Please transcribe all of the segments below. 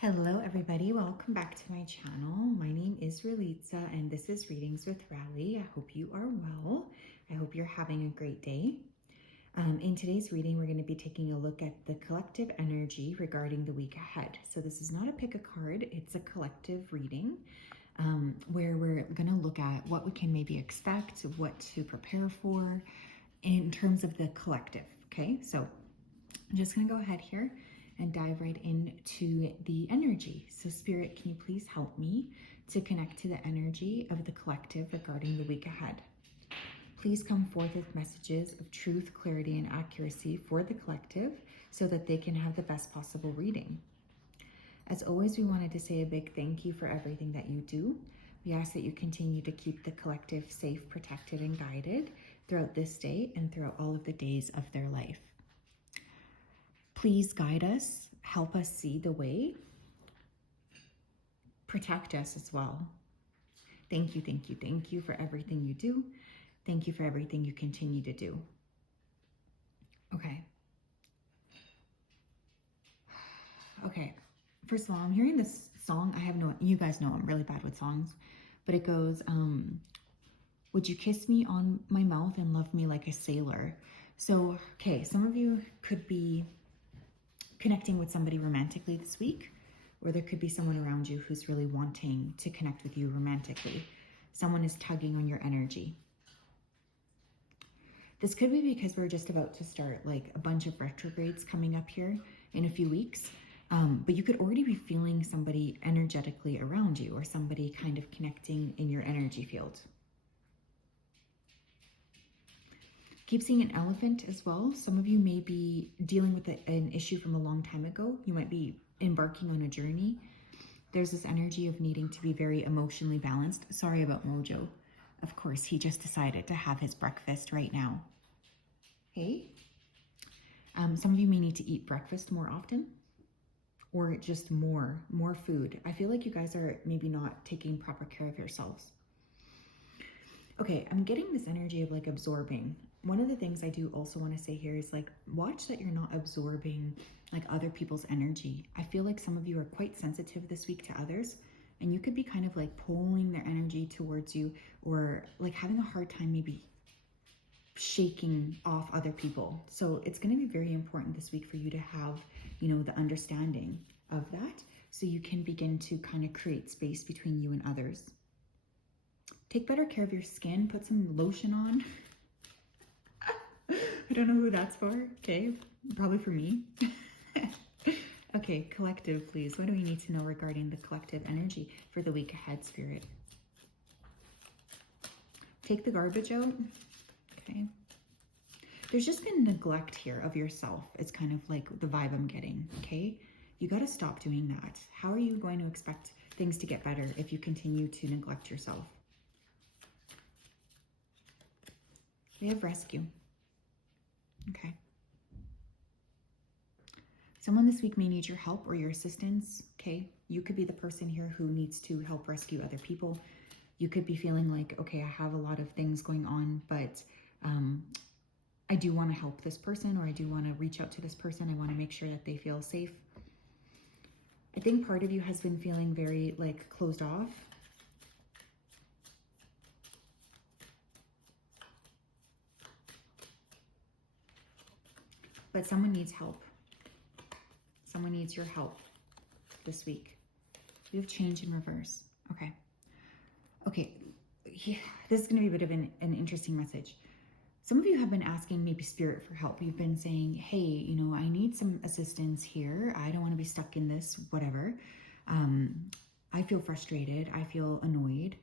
Hello everybody, welcome back to my channel. My name is Ralitza and this is Readings with Rali. I hope you are well. I hope you're having a great day. In today's reading, we're going to be taking a look at the collective energy regarding the week ahead. So this is not a pick a card, it's a collective reading where we're going to look at what we can maybe expect, what to prepare for in terms of the collective. Okay, so I'm just going to go ahead here and dive right into the energy. So Spirit, can you please help me to connect to the energy of the collective regarding the week ahead? Please come forth with messages of truth, clarity, and accuracy for the collective so that they can have the best possible reading. As always, we wanted to say a big thank you for everything that you do. We ask that you continue to keep the collective safe, protected, and guided throughout this day and throughout all of the days of their life. Please guide us, help us see the way, protect us as well. Thank you, thank you, thank you for everything you do. Thank you for everything you continue to do. Okay. Okay. First of all, I'm hearing this song. You guys know I'm really bad with songs, but it goes, would you kiss me on my mouth and love me like a sailor? So, okay, some of you could be connecting with somebody romantically this week, or there could be someone around you who's really wanting to connect with you romantically. Someone is tugging on your energy. This could be because we're just about to start like a bunch of retrogrades coming up here in a few weeks. But you could already be feeling somebody energetically around you or somebody kind of connecting in your energy field. Keep seeing an elephant as well. Some of you may be dealing with an issue from a long time ago. You might be embarking on a journey. There's this energy of needing to be very emotionally balanced. Sorry about Mojo. Of course, he just decided to have his breakfast right now. Hey? Some of you may need to eat breakfast more often or just more food. I feel like you guys are maybe not taking proper care of yourselves. Okay, I'm getting this energy of like absorbing. One of the things I do also want to say here is like, watch that you're not absorbing like other people's energy. I feel like some of you are quite sensitive this week to others, and you could be kind of like pulling their energy towards you or like having a hard time maybe shaking off other people. So it's going to be very important this week for you to have, the understanding of that so you can begin to kind of create space between you and others. Take better care of your skin. Put some lotion on. I don't know who that's for. Okay, probably for me. Okay, collective, please. What do we need to know regarding the collective energy for the week ahead, Spirit? Take the garbage out. Okay. There's just been neglect here of yourself. It's kind of like the vibe I'm getting, okay? You got to stop doing that. How are you going to expect things to get better if you continue to neglect yourself? We have rescue. Okay. Someone this week may need your help or your assistance, okay? You could be the person here who needs to help rescue other people. You could be feeling like, okay, I have a lot of things going on, but I do want to help this person, or I do want to reach out to this person. I want to make sure that they feel safe. I think part of you has been feeling very like closed off. But someone needs help. Someone needs your help this week. We have change in reverse. Okay. Okay. Yeah, this is going to be a bit of an interesting message. Some of you have been asking maybe Spirit for help. You've been saying, hey, I need some assistance here. I don't want to be stuck in this, whatever. I feel frustrated. I feel annoyed.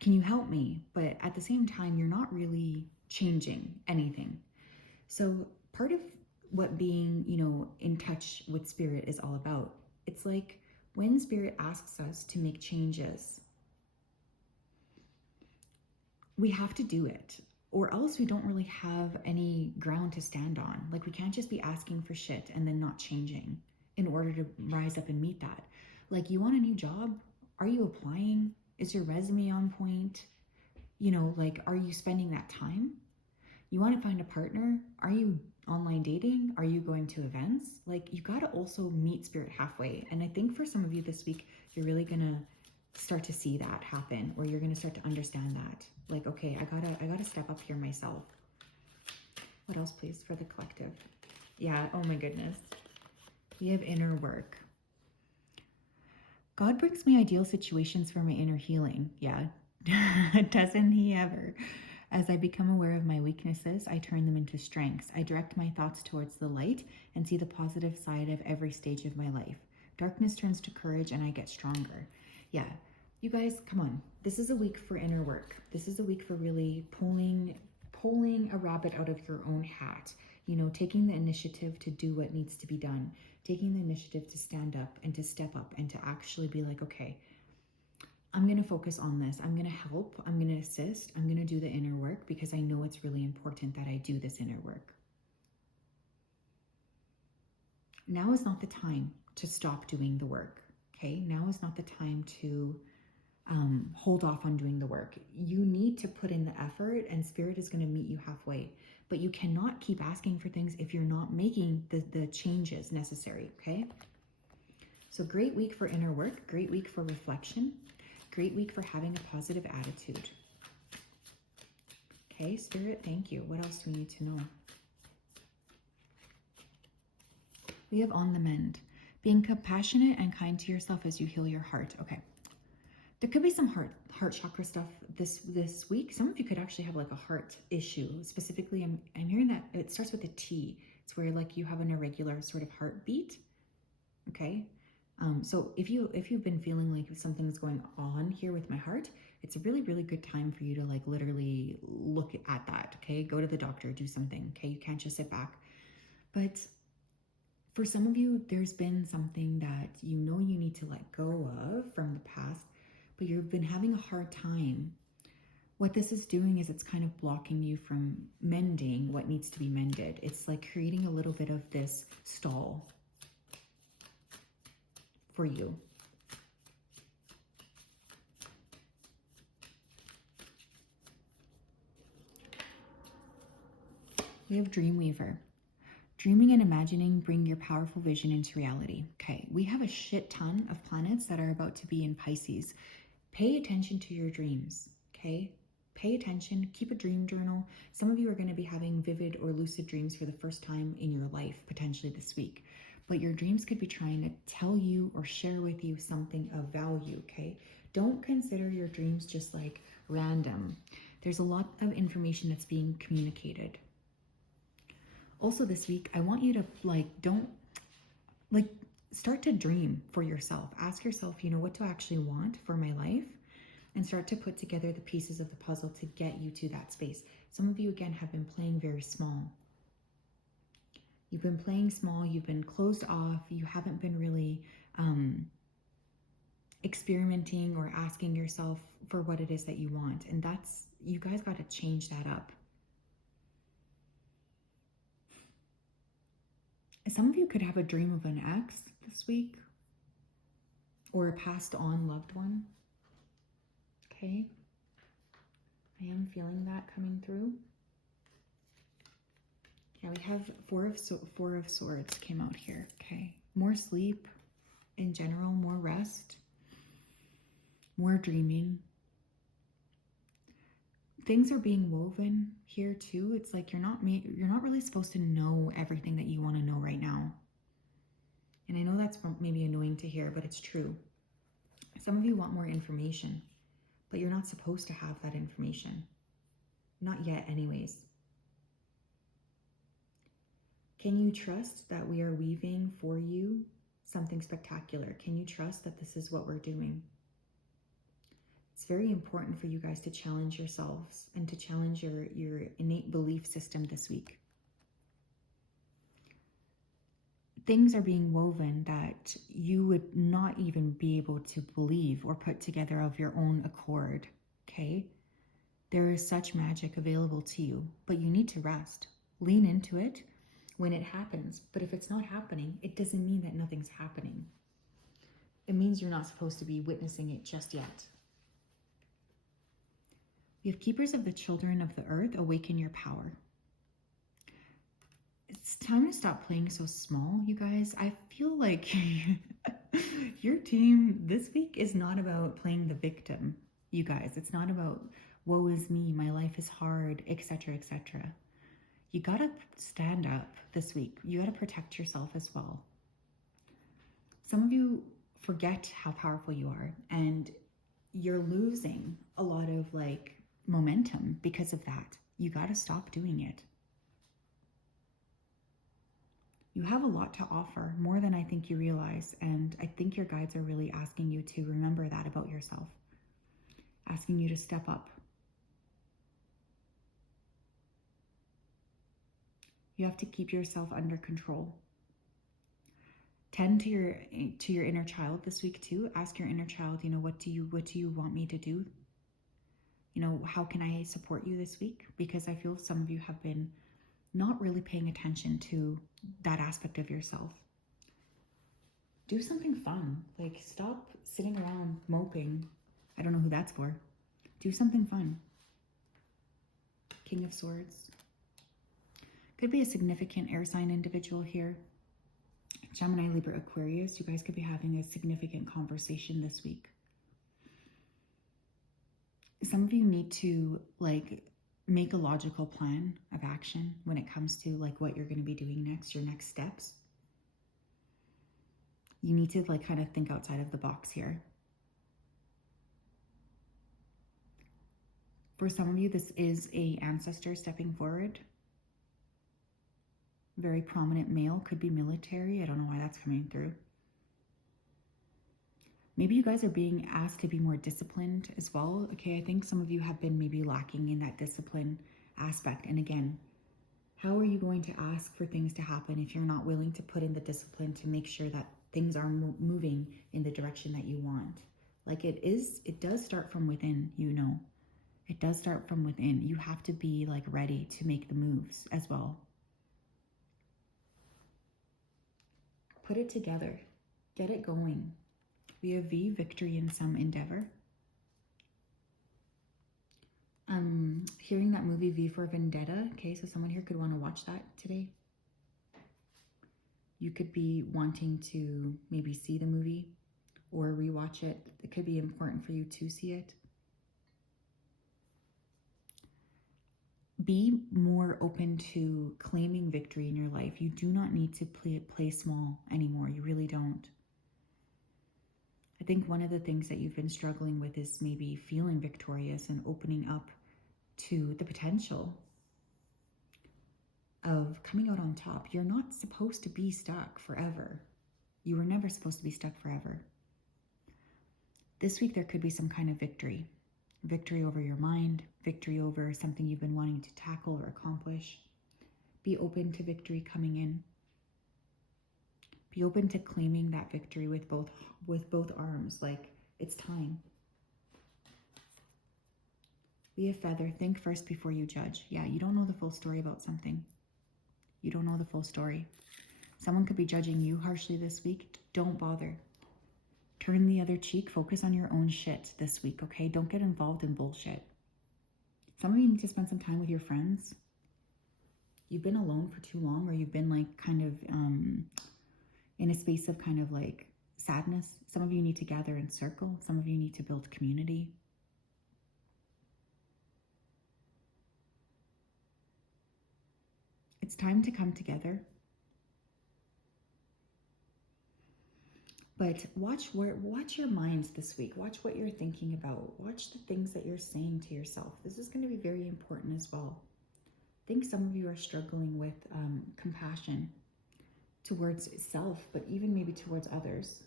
Can you help me? But at the same time, you're not really changing anything. So part of what being, in touch with Spirit is all about, it's like when Spirit asks us to make changes, we have to do it, or else we don't really have any ground to stand on. Like, we can't just be asking for shit and then not changing in order to rise up and meet that. Like, you want a new job? Are you applying? Is your resume on point? Like, are you spending that time? You want to find a partner? Are you online dating? Are you going to events? Like, you got to also meet spirit halfway. And I think for some of you this week, you're really going to start to see that happen, or you're going to start to understand that. Like, okay, I gotta step up here myself. What else, please, for the collective? Yeah, oh my goodness. We have inner work. God brings me ideal situations for my inner healing. Yeah, doesn't he ever? As I become aware of my weaknesses, I turn them into strengths. I direct my thoughts towards the light and see the positive side of every stage of my life. Darkness turns to courage and I get stronger. Yeah, you guys, come on. This is a week for inner work. This is a week for really pulling a rabbit out of your own hat. You know, taking the initiative to do what needs to be done. Taking the initiative to stand up and to step up and to actually be like, okay, I'm going to focus on this. I'm going to help. I'm going to assist. I'm going to do the inner work because I know it's really important that I do this inner work. Now is not the time to stop doing the work. Okay. Now is not the time to hold off on doing the work. You need to put in the effort, and spirit is going to meet you halfway. But you cannot keep asking for things if you're not making the changes necessary. Okay. So great week for inner work. Great week for reflection. Great week for having a positive attitude. Okay, Spirit, thank you. What else do we need to know? We have on the mend. Being compassionate and kind to yourself as you heal your heart. Okay. There could be some heart chakra stuff this week. Some of you could actually have like a heart issue. Specifically, I'm hearing that it starts with a T. It's where like you have an irregular sort of heartbeat. Okay. So if you've been feeling like something's going on here with my heart, it's a really, really good time for you to like literally look at that. Okay. Go to the doctor, do something. Okay. You can't just sit back. But for some of you, there's been something that you know you need to let go of from the past, but you've been having a hard time. What this is doing is it's kind of blocking you from mending what needs to be mended. It's like creating a little bit of this stall for you. We have Dreamweaver. Dreaming and imagining bring your powerful vision into reality. Okay, we have a shit ton of planets that are about to be in Pisces. Pay attention to your dreams, okay? Pay attention, keep a dream journal. Some of you are going to be having vivid or lucid dreams for the first time in your life, potentially this week. But your dreams could be trying to tell you or share with you something of value, okay? Don't consider your dreams just like random. There's a lot of information that's being communicated. Also this week, I want you to start to dream for yourself. Ask yourself, you know, what do I actually want for my life? And start to put together the pieces of the puzzle to get you to that space. Some of you, again, have been playing very small. You've been playing small, you've been closed off, you haven't been really experimenting or asking yourself for what it is that you want. And you guys got to change that up. Some of you could have a dream of an ex this week or a passed on loved one. Okay. I am feeling that coming through. Yeah, we have Four of Swords came out here. Okay. More sleep in general, more rest, more dreaming. Things are being woven here too. It's like you're not really supposed to know everything that you want to know right now. And I know that's maybe annoying to hear, but it's true. Some of you want more information, but you're not supposed to have that information. Not yet anyways. Can you trust that we are weaving for you something spectacular? Can you trust that this is what we're doing? It's very important for you guys to challenge yourselves and to challenge your innate belief system this week. Things are being woven that you would not even be able to believe or put together of your own accord, okay? There is such magic available to you, but you need to rest. Lean into it when it happens. But if it's not happening, it doesn't mean that nothing's happening. It means you're not supposed to be witnessing it just yet. We have Keepers of the Children of the Earth, awaken your power. It's time to stop playing so small, you guys. I feel like your team this week is not about playing the victim, you guys. It's not about woe is me, my life is hard, etc., etc. You gotta stand up this week. You gotta protect yourself as well. Some of you forget how powerful you are, and you're losing a lot of like momentum because of that. You gotta stop doing it. You have a lot to offer, more than I think you realize, and I think your guides are really asking you to remember that about yourself, asking you to step up. You have to keep yourself under control. Tend to your inner child this week too. Ask your inner child, what do you want me to do? How can I support you this week? Because I feel some of you have been not really paying attention to that aspect of yourself. Do something fun. Like, stop sitting around moping. I don't know who that's for. Do something fun. King of Swords. Could be a significant air sign individual here. Gemini, Libra, Aquarius. You guys could be having a significant conversation this week. Some of you need to make a logical plan of action when it comes to what you're going to be doing next, your next steps. You need to kind of think outside of the box here. For some of you, this is an ancestor stepping forward. Very prominent male, could be military. I don't know why that's coming through. Maybe you guys are being asked to be more disciplined as well. Okay, I think some of you have been maybe lacking in that discipline aspect. And again, how are you going to ask for things to happen if you're not willing to put in the discipline to make sure that things are moving in the direction that you want? It does start from within, It does start from within. You have to be ready to make the moves as well. Put it together. Get it going. We have V, victory in some endeavor. Hearing that movie V for Vendetta. Okay, so someone here could want to watch that today. You could be wanting to maybe see the movie or rewatch it. It could be important for you to see it. Be more open to claiming victory in your life. You do not need to play small anymore. You really don't. I think one of the things that you've been struggling with is maybe feeling victorious and opening up to the potential of coming out on top. You're not supposed to be stuck forever. You were never supposed to be stuck forever. This week there could be some kind of victory. Victory over your mind, victory over something you've been wanting to tackle or accomplish. Be open to victory coming in. Be open to claiming that victory with both arms. It's time. Be a feather. Think first before you judge. Yeah, you don't know the full story about something. You don't know the full story. Someone could be judging you harshly this week. Don't bother. Turn the other cheek. Focus on your own shit this week, okay? Don't get involved in bullshit. Some of you need to spend some time with your friends. You've been alone for too long, or you've been in a space of sadness. Some of you need to gather in circle. Some of you need to build community. It's time to come together. But watch your minds this week. Watch what you're thinking about. Watch the things that you're saying to yourself. This is going to be very important as well. I think some of you are struggling with compassion towards self, but even maybe towards others.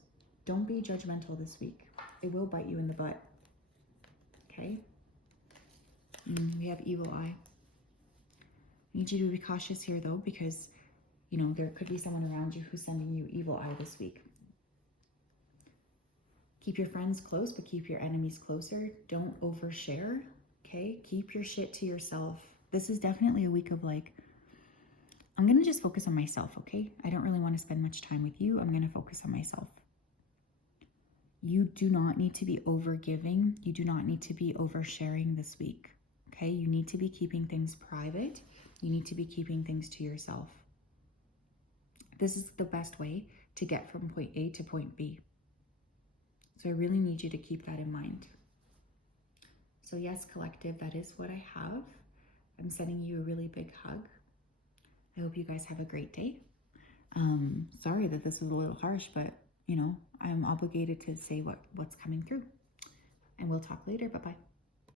Don't be judgmental this week. It will bite you in the butt. Okay? We have evil eye. I need you to be cautious here though, because there could be someone around you who's sending you evil eye this week. Keep your friends close, but keep your enemies closer. Don't overshare, okay? Keep your shit to yourself. This is definitely a week of I'm going to just focus on myself, okay? I don't really want to spend much time with you. I'm going to focus on myself. You do not need to be overgiving. You do not need to be oversharing this week, okay? You need to be keeping things private. You need to be keeping things to yourself. This is the best way to get from point A to point B. So I really need you to keep that in mind. So yes, collective, that is what I have. I'm sending you a really big hug. I hope you guys have a great day. Sorry that this was a little harsh, but you know, I'm obligated to say what's coming through. And we'll talk later. Bye-bye.